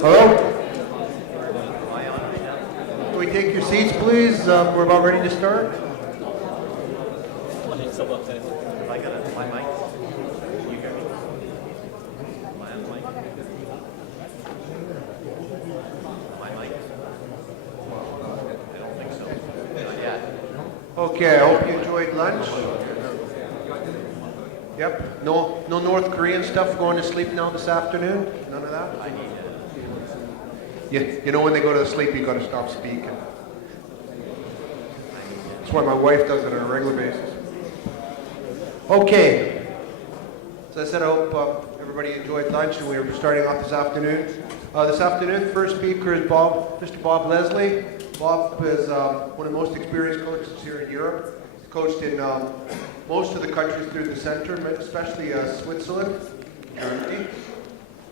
Hello? Can we take your seats, please? We're about ready to start. I got my mic. Can you hear me? Am I on the mic? My mic? I don't think so. Not yet. Okay, I hope you enjoyed lunch. Yep. No North Korean stuff going to sleep now this afternoon? None of that? I need You know when they go to sleep, you got to stop speaking. That's why my wife does it on a regular basis. Okay. So I said I hope everybody enjoyed lunch, and we're starting off this afternoon. This afternoon, first speaker is Mr. Bob Leslie. Bob is one of the most experienced coaches here in Europe. He's coached in most of the countries through the center, especially Switzerland, Germany,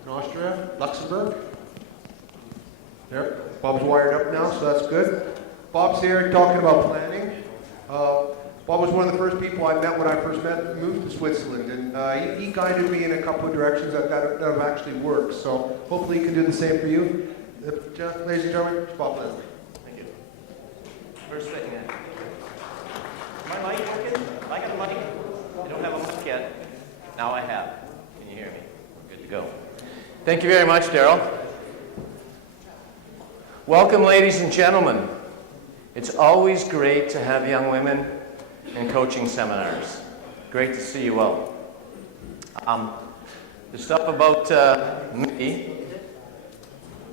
and Austria, Luxembourg. There, Bob's wired up now, so that's good. Bob's here talking about planning. Bob was one of the first people I met when I first moved to Switzerland, and he guided me in a couple of directions that have actually worked. So hopefully he can do the same for you. Ladies and gentlemen, it's Bob Leslie. Thank you. First thing, my mic working? I got a mic. I don't have a mic yet. Now I have. Can you hear me? We're good to go. Thank you very much, Daryl. Welcome, ladies and gentlemen. It's always great to have young women in coaching seminars. Great to see you all. The stuff about me,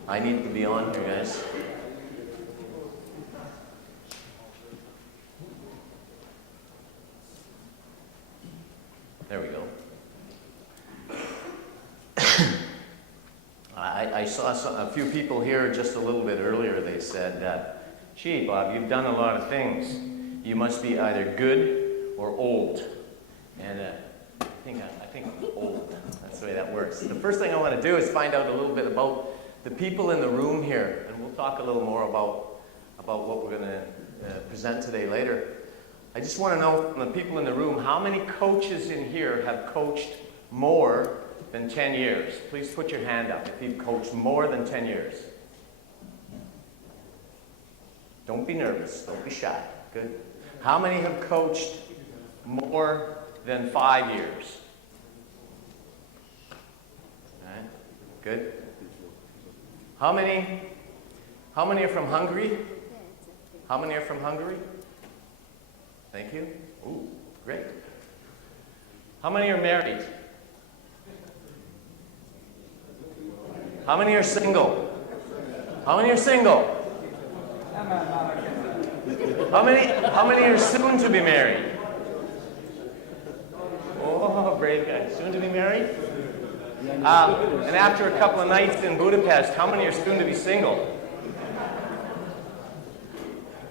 I need to be on here, guys. There we go. I saw a few people here just a little bit earlier. They said, gee, Bob, you've done a lot of things. You must be either good or old. And I think old. That's the way that works. The first thing I want to do is find out a little bit about the people in the room here. And we'll talk a little more about what we're going to present today later. I just want to know from the people in the room, how many coaches in here have coached more than 10 years? Please put your hand up if you've coached more than 10 years. Don't be nervous. Don't be shy. Good. How many have coached more than 5 years? All right. Good. How many are from Hungary? How many are from Hungary? Thank you. Ooh, great. How many are married? How many are single? How many are single? How many are soon to be married? Oh, brave guy. Soon to be married? And after a couple of nights in Budapest, how many are soon to be single?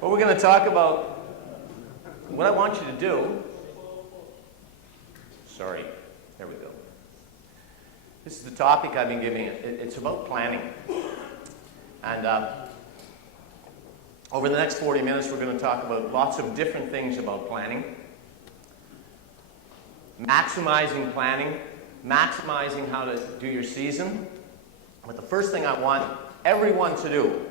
What we're going to talk about, what I want you to do, sorry, there we go. This is the topic I've been giving. It's about planning. And over the next 40 minutes, we're going to talk about lots of different things about planning. Maximizing planning, maximizing how to do your season. But the first thing I want everyone to do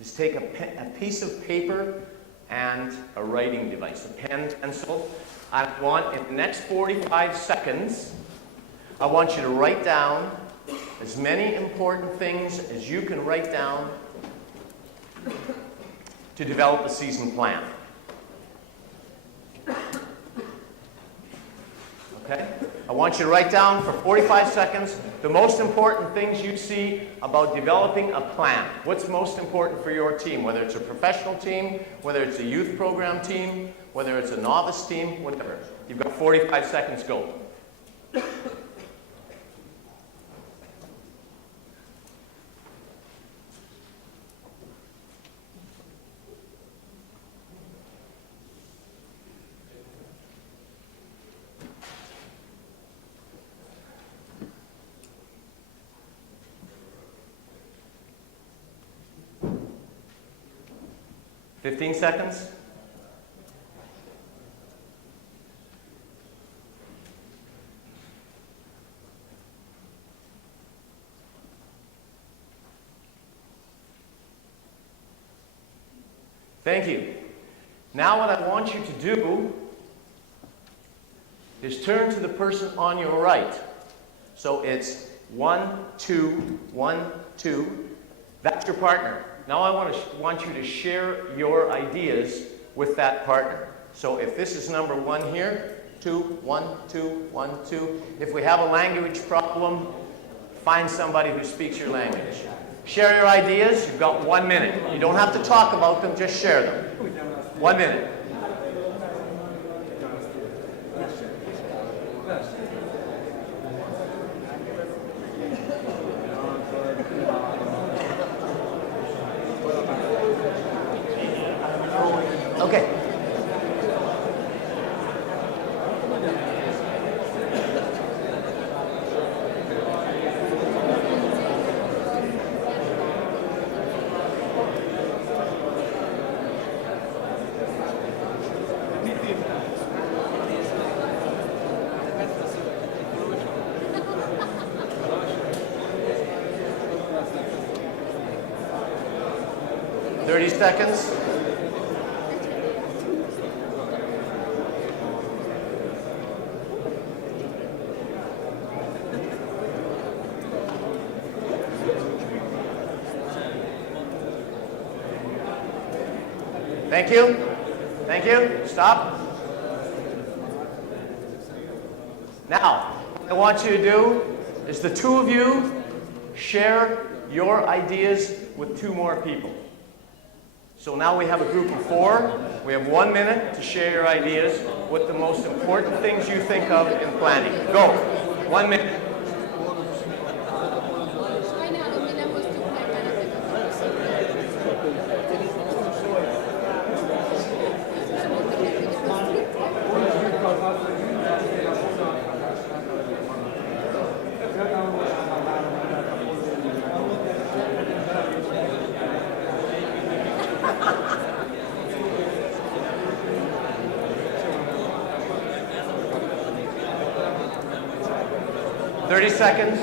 is take a piece of paper and a writing device, a pen, pencil. I want, in the next 45 seconds, I want you to write down as many important things as you can write down to develop a season plan. Okay? I want you to write down for 45 seconds the most important things you see about developing a plan. What's most important for your team, whether it's a professional team, whether it's a youth program team, whether it's a novice team, whatever. You've got 45 seconds, go. $15 seconds. Thank you. Now what I want you to do is turn to the person on your right. So it's 1, 2, 1, 2. That's your partner. Now I want you to share your ideas with that partner. So if this is number 1 here, 2, 1, 2, 1, 2. If we have a language problem, find somebody who speaks your language. Share your ideas. You've got 1 minute. You don't have to talk about them, just share them. 1 minute. Okay. Seconds. Thank you. Thank you. Stop. Now, what I want you to do is the two of you share your ideas with 2 more people. So now we have a group of 4. We have 1 minute to share your ideas with the most important things you think of in planning. Go. 1 minute. Seconds.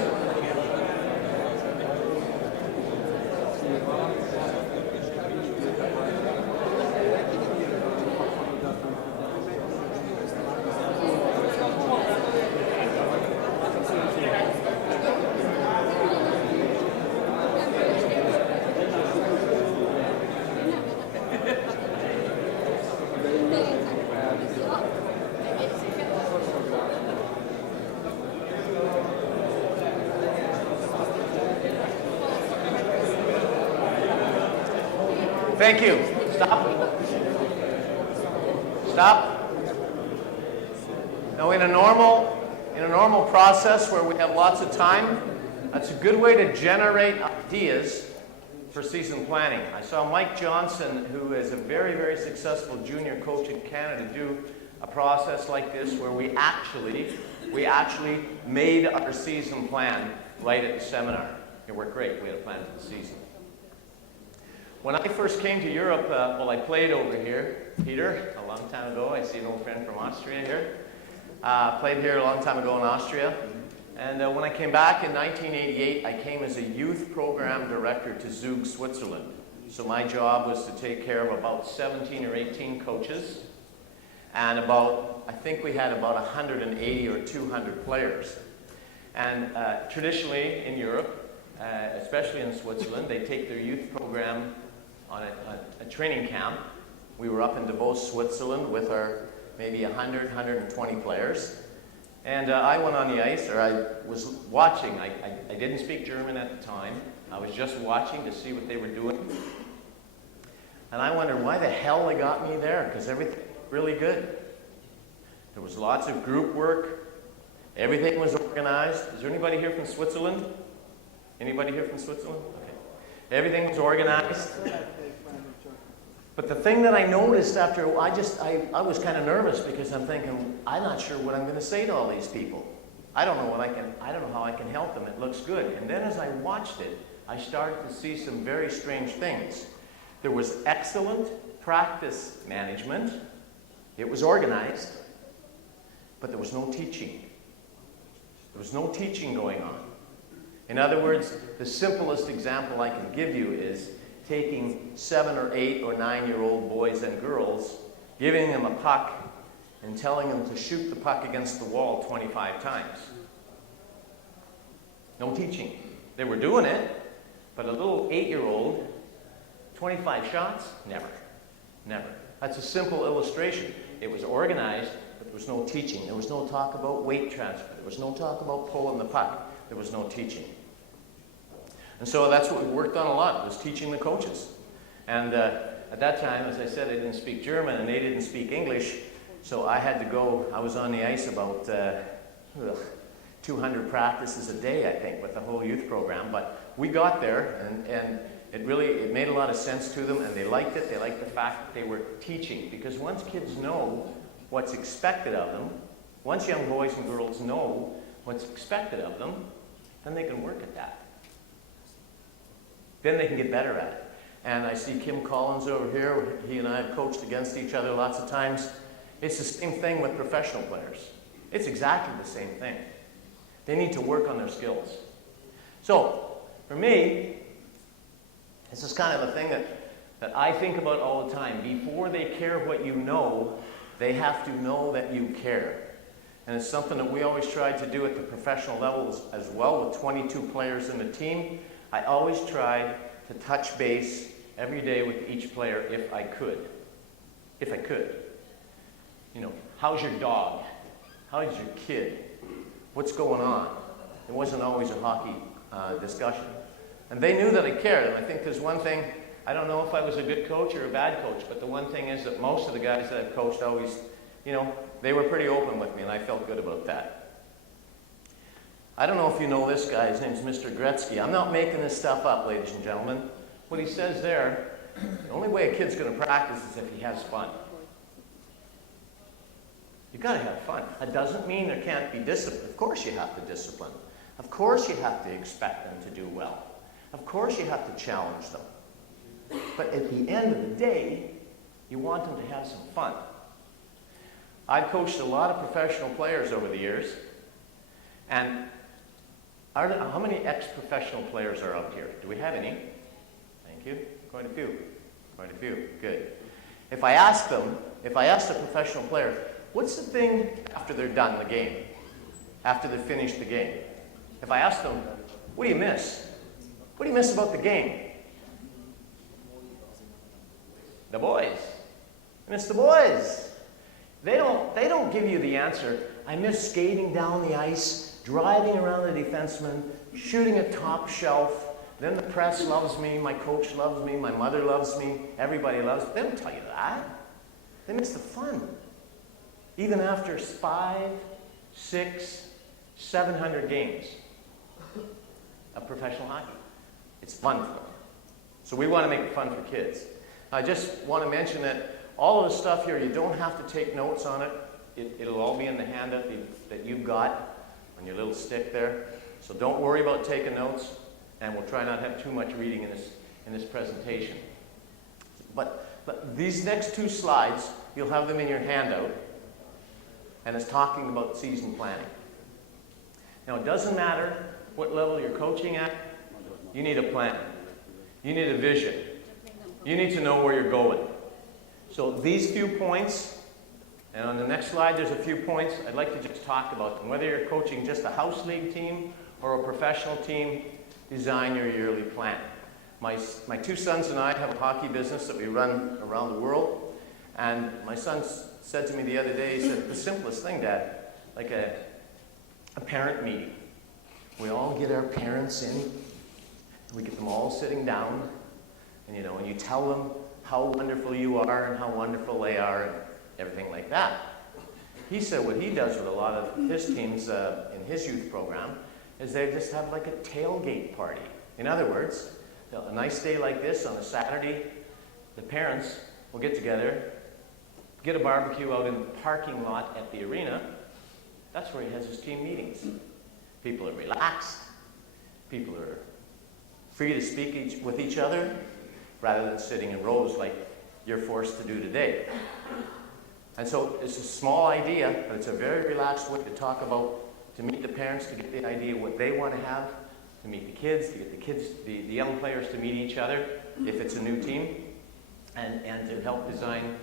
Thank you. Stop. Stop. Now in a normal process where we have lots of time, that's a good way to generate ideas for season planning. I saw Mike Johnson, who is a very, very successful junior coach in Canada, do a process like this where we actually made our season plan right at the seminar. It worked great. We had a plan for the season. When I first came to Europe, I played over here. Peter, a long time ago. I see an old friend from Austria here. Played here a long time ago in Austria. And when I came back in 1988, I came as a youth program director to Zug, Switzerland. So my job was to take care of about 17 or 18 coaches. And I think we had about 180 or 200 players. And traditionally in Europe, especially in Switzerland, they take their youth program on a training camp. We were up in Davos, Switzerland with our maybe 100, 120 players. And I went on the ice, or I was watching. I didn't speak German at the time. I was just watching to see what they were doing. And I wondered why the hell they got me there, because everything was really good. There was lots of group work. Everything was organized. Is there anybody here from Switzerland? Anybody here from Switzerland? Okay. Everything was organized. But the thing that I noticed after a while, I was kind of nervous because I'm thinking, I'm not sure what I'm going to say to all these people. I don't know how I can help them. It looks good. And then as I watched it, I started to see some very strange things. There was excellent practice management. It was organized, but there was no teaching. There was no teaching going on. In other words, the simplest example I can give you is, taking 7 or 8 or 9-year-old boys and girls, giving them a puck, and telling them to shoot the puck against the wall 25 times. No teaching. They were doing it, but a little 8-year-old, 25 shots? Never. Never. That's a simple illustration. It was organized, but there was no teaching. There was no talk about weight transfer. There was no talk about pulling the puck. There was no teaching. And so that's what we worked on a lot, was teaching the coaches. And at that time, as I said, I didn't speak German and they didn't speak English, so I had to go, I was on the ice about 200 practices a day, I think, with the whole youth program. But we got there, and it made a lot of sense to them, and they liked it. They liked the fact that they were teaching, because once kids know what's expected of them, once young boys and girls know what's expected of them, then they can work at that. Then they can get better at it. And I see Kim Collins over here. He and I have coached against each other lots of times. It's the same thing with professional players. It's exactly the same thing. They need to work on their skills. So, for me, this is kind of a thing that I think about all the time. Before they care what you know, they have to know that you care. And it's something that we always tried to do at the professional levels as well, with 22 players in the team. I always tried to touch base every day with each player if I could. If I could. You know, how's your dog? How's your kid? What's going on? It wasn't always a hockey discussion. And they knew that I cared, and I think there's one thing, I don't know if I was a good coach or a bad coach, but the one thing is that most of the guys that I've coached always, you know, they were pretty open with me, and I felt good about that. I don't know if you know this guy, his name's Mr. Gretzky. I'm not making this stuff up, ladies and gentlemen. What he says there, the only way a kid's going to practice is if he has fun. You've got to have fun. That doesn't mean there can't be discipline. Of course you have to discipline. Of course you have to expect them to do well. Of course you have to challenge them. But at the end of the day, you want them to have some fun. I've coached a lot of professional players over the years, and how many ex-professional players are out here? Do we have any? Thank you. Quite a few. Quite a few. Good. If I asked a professional player, what's the thing after they're done the game? After they finish the game? If I asked them, what do you miss? What do you miss about the game? The boys. I miss the boys. They don't give you the answer. I miss skating down the ice, driving around the defenseman, shooting a top shelf. Then the press loves me, my coach loves me, my mother loves me, everybody loves me. They don't tell you that. They miss the fun. Even after 5, 6, 700 games of professional hockey. It's fun for them. So we want to make it fun for kids. I just want to mention that all of the stuff here, you don't have to take notes on it. It'll all be in the handout that you've got on your little stick there. So don't worry about taking notes, and we'll try not to have too much reading in this presentation. But these next 2 slides, you'll have them in your handout, and it's talking about season planning. Now, it doesn't matter what level you're coaching at, you need a plan. You need a vision. You need to know where you're going. So these few points, and on the next slide there's a few points, I'd like to just talk about them. Whether you're coaching just a house league team or a professional team, design your yearly plan. My 2 sons and I have a hockey business that we run around the world, and my son said to me the other day, he said, the simplest thing, Dad, like a parent meeting. We all get our parents in, we get them all sitting down, and you tell them how wonderful you are and how wonderful they are and everything like that. He said what he does with a lot of his teams in his youth program is they just have like a tailgate party. In other words, a nice day like this on a Saturday, the parents will get together, get a barbecue out in the parking lot at the arena. That's where he has his team meetings. People are relaxed. People are free to speak with each other rather than sitting in rows like you're forced to do today. And so it's a small idea, but it's a very relaxed way to talk about, to meet the parents, to get the idea what they want to have, to meet the kids, to get the young players to meet each other if it's a new team, and to help design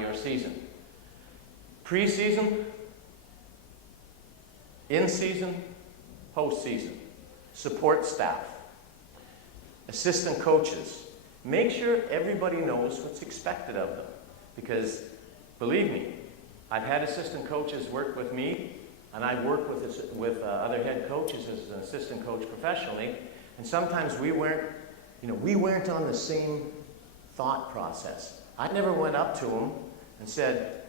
your season. Pre-season, in-season, post-season, support staff, assistant coaches. Make sure everybody knows what's expected of them, because believe me, I've had assistant coaches work with me, and I work with other head coaches as an assistant coach professionally, and sometimes we weren't on the same thought process. I never went up to them and said,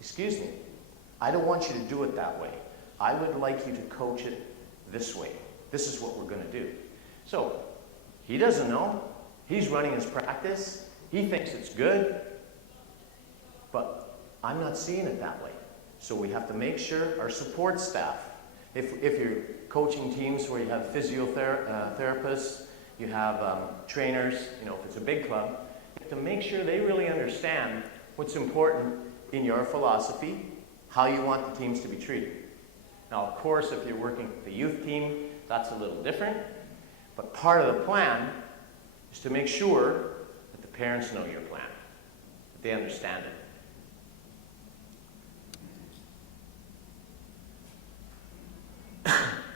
"Excuse me, I don't want you to do it that way. I would like you to coach it this way. This is what we're going to do." So he doesn't know. He's running his practice. He thinks it's good. But I'm not seeing it that way. So we have to make sure our support staff, if you're coaching teams where you have physiotherapists, you have trainers, if it's a big club, you have to make sure they really understand what's important in your philosophy, how you want the teams to be treated. Now, of course, if you're working with the youth team, that's a little different. But part of the plan is to make sure that the parents know your plan, that they understand it.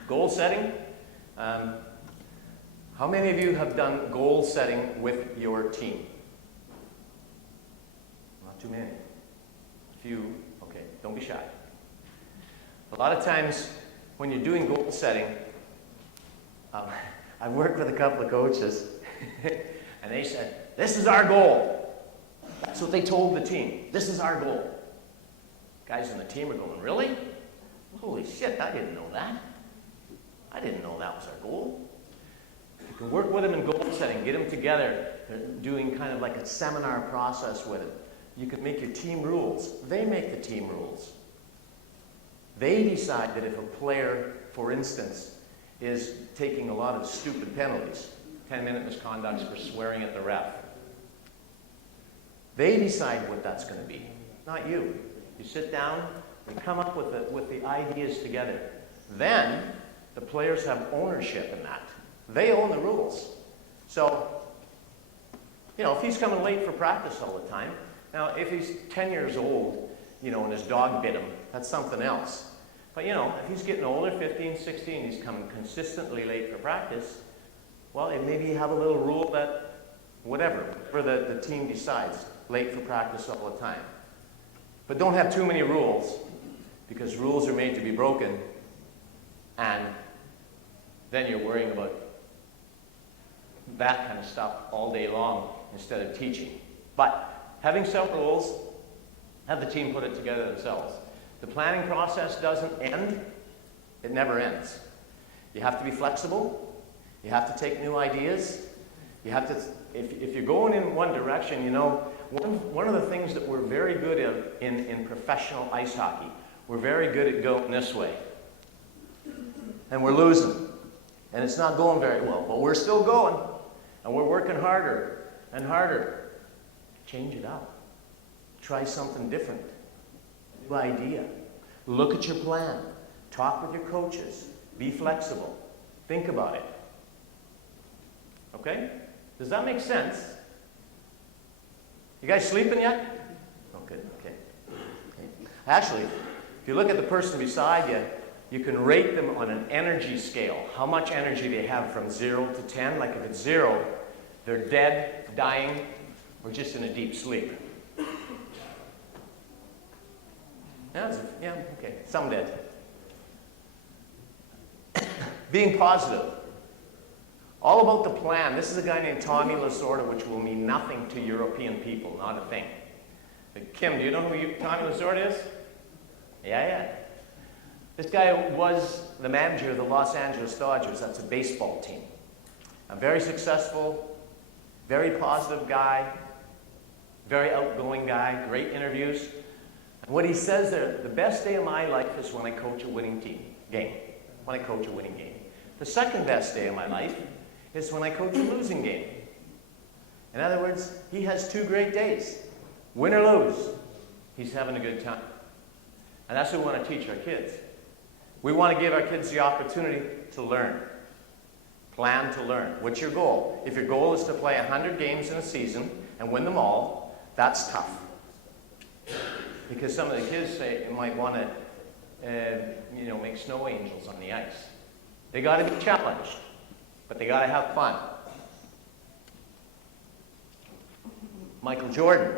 Goal setting. How many of you have done goal setting with your team? Not too many. A few. Okay, don't be shy. A lot of times when you're doing goal setting, I've worked with a couple of coaches and they said, "This is our goal." That's what they told the team. "This is our goal." Guys on the team are going, "Really? Holy shit, I didn't know that. I didn't know that was our goal." You can work with them in goal setting, get them together. They're doing kind of like a seminar process with it. You can make your team rules. They make the team rules. They decide that if a player, for instance, is taking a lot of stupid penalties, 10-minute misconducts for swearing at the ref, they decide what that's going to be, not you. You sit down and come up with the ideas together. Then the players have ownership in that. They own the rules. So, if he's coming late for practice all the time, now if he's 10 years old, and his dog bit him, that's something else. But if he's getting older, 15, 16, he's coming consistently late for practice, well, maybe you have a little rule that whatever the team decides, late for practice all the time. But don't have too many rules, because rules are made to be broken, and then you're worrying about that kind of stuff all day long instead of teaching. But having some rules, have the team put it together themselves. The planning process doesn't end. It never ends. You have to be flexible. You have to take new ideas. You have to, if you're going in one direction, one of the things that we're very good at in professional ice hockey, we're very good at going this way. And we're losing. And it's not going very well. But we're still going. And we're working harder and harder. Change it up. Try something different. New idea. Look at your plan. Talk with your coaches. Be flexible. Think about it. Okay? Does that make sense? You guys sleeping yet? Oh, good. Okay. Actually, if you look at the person beside you, you can rate them on an energy scale. How much energy they have from 0 to 10. Like if it's 0, they're dead, dying, or just in a deep sleep. Yeah, okay. Some dead. Being positive. All about the plan. This is a guy named Tommy Lasorda, which will mean nothing to European people, not a thing. But Kim, do you know who Tommy Lasorda is? Yeah. This guy was the manager of the Los Angeles Dodgers. That's a baseball team. A very successful, very positive guy, very outgoing guy, great interviews. And what he says there, the best day of my life is when I coach a winning game. When I coach a winning game. The second best day of my life is when I coach a losing game. In other words, he has 2 great days. Win or lose, he's having a good time. And that's what we want to teach our kids. We want to give our kids the opportunity to learn. Plan to learn. What's your goal? If your goal is to play 100 games in a season and win them all, that's tough. Because some of the kids say might want to, make snow angels on the ice. They got to be challenged, but they got to have fun. Michael Jordan.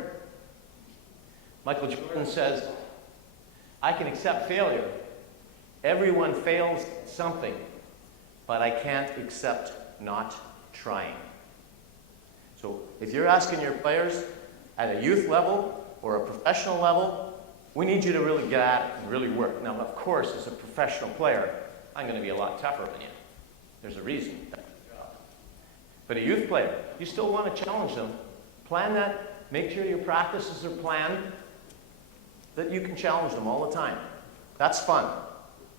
Michael Jordan says, I can accept failure. Everyone fails at something, but I can't accept not trying. So if you're asking your players at a youth level or a professional level, we need you to really get at it and really work. Now, of course, as a professional player, I'm going to be a lot tougher than you. There's a reason. But a youth player, you still want to challenge them. Plan that. Make sure your practices are planned that you can challenge them all the time. That's fun.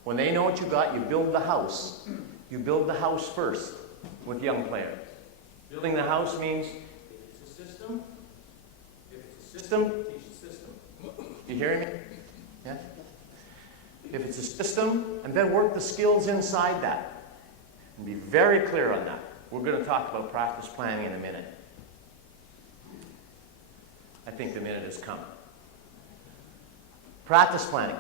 When they know what you got, you build the house. You build the house first with young players. Building the house means if it's a system, teach the system. You hearing me? Yeah? If it's a system, and then work the skills inside that. And be very clear on that. We're going to talk about practice planning in a minute. I think the minute has come. Practice planning.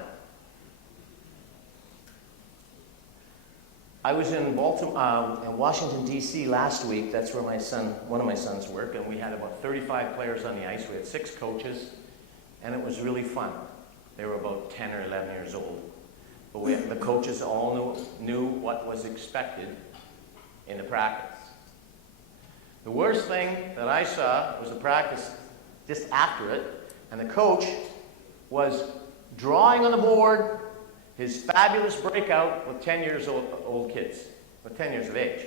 I was in Washington, D.C. last week. That's where one of my sons work, and we had about 35 players on the ice. We had 6 coaches, and it was really fun. They were about 10 or 11 years old. But the coaches all knew what was expected in the practice. The worst thing that I saw was the practice just after it, and the coach was drawing on the board his fabulous breakout with 10 years old kids, with 10 years of age.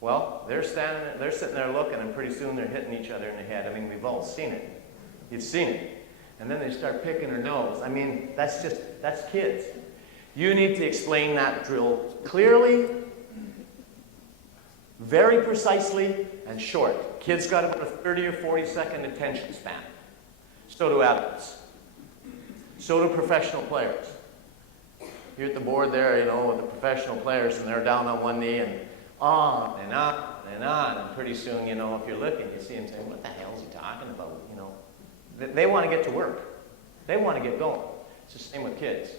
Well, they're sitting there looking, and pretty soon they're hitting each other in the head. I mean, we've all seen it. You've seen it. And then they start picking their nose. I mean, that's kids. You need to explain that drill clearly, very precisely, and short. Kids got about a 30 or 40 second attention span. So do adults. So do professional players. You're at the board there, with the professional players, and they're down on one knee and on and on and on. And pretty soon, if you're looking, you see them saying, what the hell is he talking about? They want to get to work. They want to get going. It's the same with kids.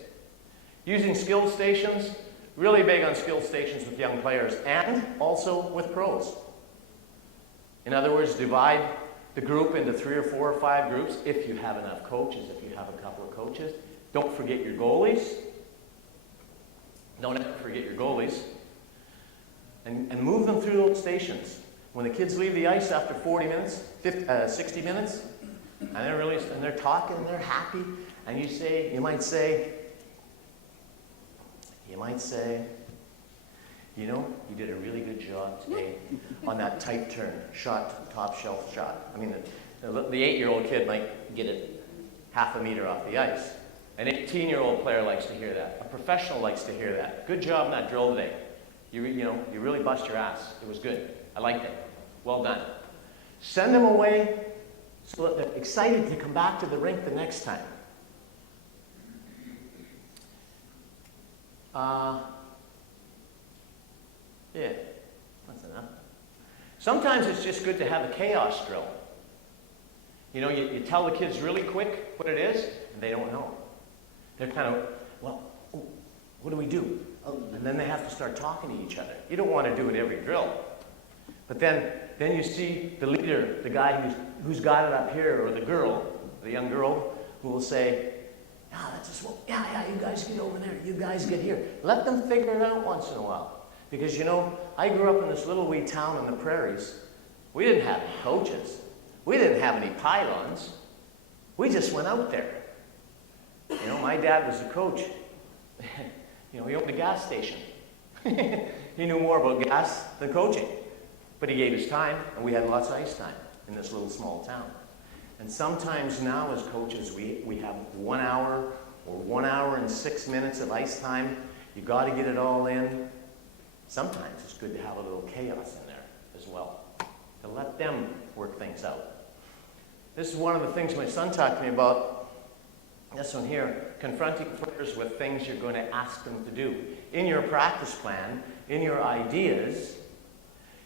Using skill stations, really big on skill stations with young players and also with pros. In other words, divide the group into 3 or 4 or 5 groups if you have enough coaches, if you have a couple of coaches. Don't forget your goalies. Don't ever forget your goalies. And move them through those stations. When the kids leave the ice after 40 minutes, 60 minutes, and they're talking and they're happy, and you might say, you did a really good job today on that tight turn, top shelf shot. I mean, the 8-year-old kid might get it half a meter off the ice. An 18-year-old player likes to hear that. A professional likes to hear that. Good job in that drill today. You really bust your ass. It was good. I liked it. Well done. Send them away so that they're excited to come back to the rink the next time. Yeah, that's enough. Sometimes it's just good to have a chaos drill. You tell the kids really quick what it is, and they don't know. They're kind of, what do we do? And then they have to start talking to each other. You don't want to do it every drill. But then you see the leader, the guy who's got it up here, or the girl, the young girl, who will say, yeah, you guys get over there, you guys get here. Let them figure it out once in a while. Because, I grew up in this little wee town in the prairies. We didn't have any coaches. We didn't have any pylons. We just went out there. My dad was the coach. He opened a gas station. He knew more about gas than coaching. But he gave his time, and we had lots of ice time in this little small town. And sometimes now as coaches, we have 1 hour or 1 hour and 6 minutes of ice time. You got to get it all in. Sometimes it's good to have a little chaos in there as well, to let them work things out. This is one of the things my son talked to me about. This one here, confronting players with things you're going to ask them to do. In your practice plan, in your ideas,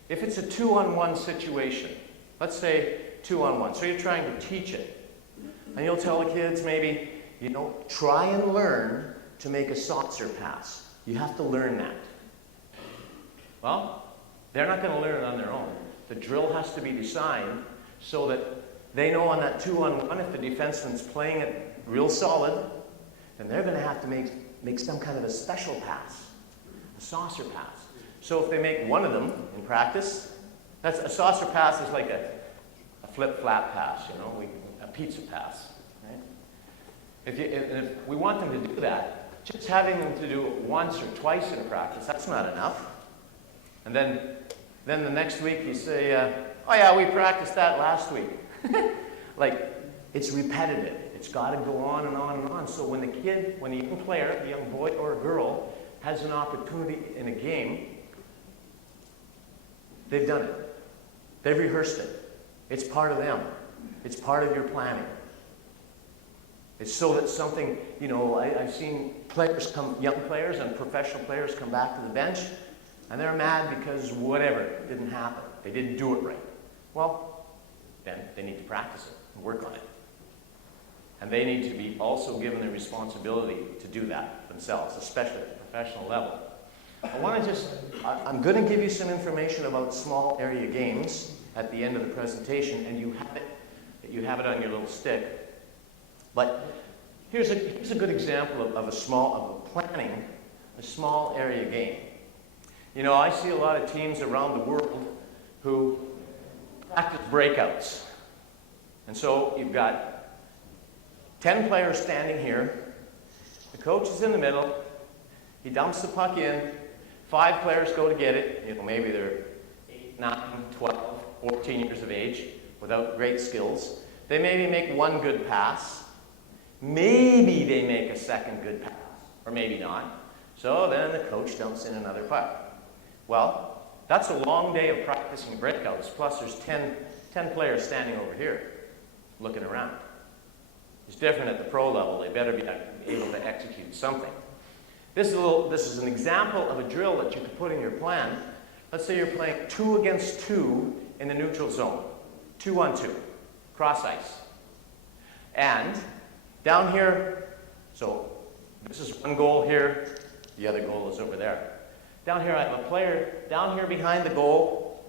if it's a 2-on-1 situation, let's say 2-on-1, so you're trying to teach it, and you'll tell the kids maybe, try and learn to make a saucer pass. You have to learn that. Well, they're not going to learn it on their own. The drill has to be designed so that they know on that 2-on-1, if the defenseman's playing it real solid, then they're going to have to make some kind of a special pass, a saucer pass. So if they make one of them in practice, that's a saucer pass is like a flip-flap pass, a pizza pass, right? If we want them to do that, just having them to do it once or twice in practice, that's not enough. And then the next week you say, oh yeah, we practiced that last week. Like, it's repetitive. It's got to go on and on and on. So when a young player, a young boy or a girl, has an opportunity in a game, they've done it. They've rehearsed it. It's part of them. It's part of your planning. It's so that something, I've seen young players and professional players come back to the bench, and they're mad because whatever didn't happen. They didn't do it right. Well, then they need to practice it and work on it. And they need to be also given the responsibility to do that themselves, especially at the professional level. I'm going to give you some information about small area games at the end of the presentation, and you have it on your little stick. But here's a good example of planning a small area game. I see a lot of teams around the world who practice breakouts. And so you've got 10 players standing here. The coach is in the middle. He dumps the puck in. 5 players go to get it. Maybe they're 8, 9, 12, 14 years of age without great skills. They maybe make one good pass. Maybe they make a second good pass, or maybe not. So then the coach dumps in another puck. Well, that's a long day of practicing breakouts, plus there's 10 players standing over here looking around. It's different at the pro level. They better be able to execute something. This is an example of a drill that you could put in your plan. Let's say you're playing 2 against 2 in the neutral zone. 2-on-2, cross ice. And down here, so this is one goal here, the other goal is over there. Down here I have a player down here behind the goal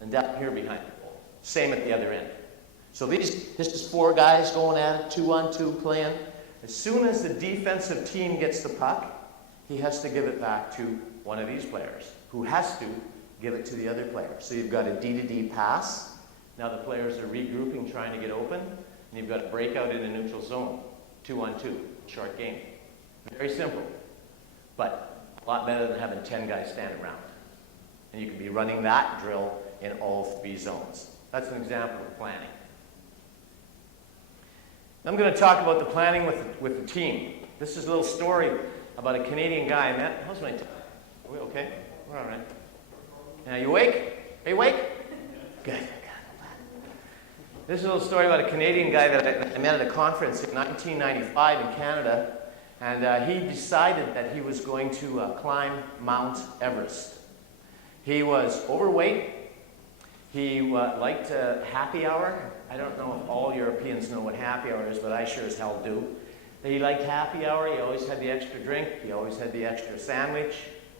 and down here behind the goal. Same at the other end. So this is 4 guys going at it, 2-on-2 playing. As soon as the defensive team gets the puck, he has to give it back to one of these players, who has to give it to the other player. So you've got a D-to-D pass. Now the players are regrouping, trying to get open, and you've got a breakout in the neutral zone. 2-on-2, short game. Very simple, but a lot better than having 10 guys stand around. And you can be running that drill in all 3 zones. That's an example of planning. I'm going to talk about the planning with the team. This is a little story about a Canadian guy I met. How's my time? Are we okay? We're all right. Now, you awake? Are you awake? Good. This is a little story about a Canadian guy that I met at a conference in 1995 in Canada, and he decided that he was going to climb Mount Everest. He was overweight. He liked happy hour. I don't know if all Europeans know what happy hour is, but I sure as hell do. He liked happy hour. He always had the extra drink. He always had the extra sandwich.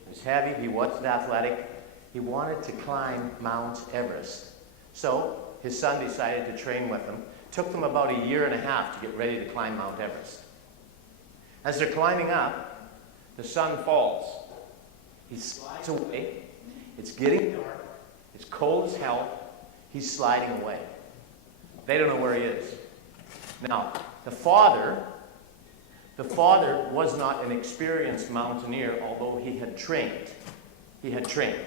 He was heavy. He wasn't athletic. He wanted to climb Mount Everest. So his son decided to train with him. Took them about 1.5 years to get ready to climb Mount Everest. As they're climbing up, the son falls. He slides away. It's getting dark. It's cold as hell. He's sliding away. They don't know where he is. Now, the father was not an experienced mountaineer, although he had trained. He had trained.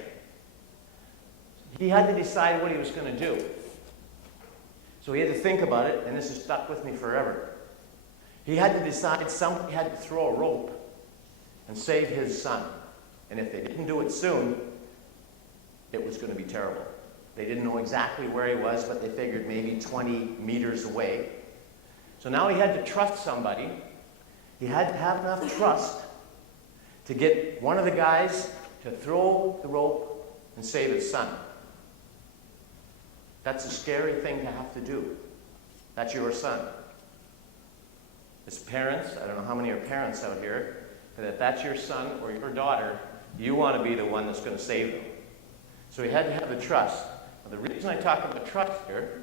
He had to decide what he was going to do. So he had to think about it, and this has stuck with me forever. He had to decide somebody had to throw a rope and save his son. And if they didn't do it soon, it was going to be terrible. They didn't know exactly where he was, but they figured maybe 20 meters away. So now he had to trust somebody, He had to have enough trust to get one of the guys to throw the rope and save his son. That's a scary thing to have to do. That's your son. As parents, I don't know how many are parents out here, but if that's your son or your daughter, you want to be the one that's going to save them. So he had to have the trust. Now, the reason I talk about trust here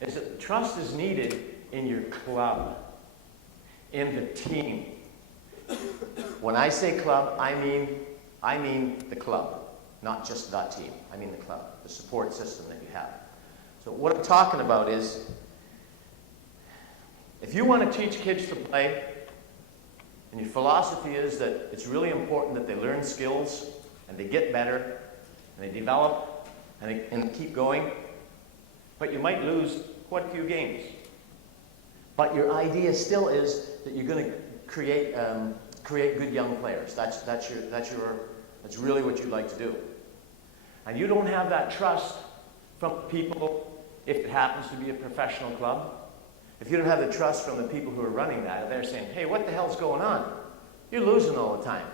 is that trust is needed in your club, in the team. When I say club, I mean the club, not just that team. I mean the club, the support system that you have. So what I'm talking about is, if you want to teach kids to play, and your philosophy is that it's really important that they learn skills, and they get better, and they develop, and they keep going, but you might lose quite a few games. But your idea still is that you're going to create good young players. That's really what you'd like to do. And you don't have that trust from people if it happens to be a professional club. If you don't have the trust from the people who are running that, they're saying, hey, what the hell's going on? You're losing all the time.